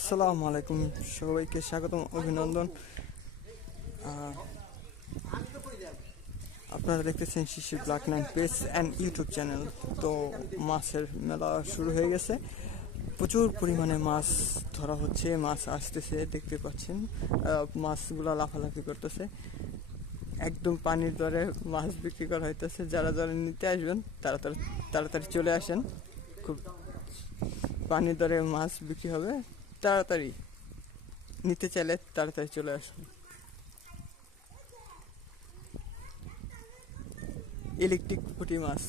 আসসালামু আলাইকুম, সবাইকে স্বাগতম, অভিনন্দন। আপনারা দেখতেছেন Shishir black nine page and YouTube channel. তো মাছের মেলা শুরু হয়ে গেছে, প্রচুর পরিমাণে মাছ ধরা হচ্ছে, মাছ আসতেছে, দেখতে পাচ্ছেন মাছগুলা লাফালাফি করতেছে। একদম পানির দরে মাছ বিক্রি করা হইতেছে। যারা যারা নিতে আসবেন তারা তাড়াতাড়ি চলে আসেন, খুব পানির দরে মাছ বিক্রি হবে। তাড়াতাড়ি নিতে চাইলে তাড়াতাড়ি চলে আসুন। ইলেকট্রিক পুঁটি মাছ।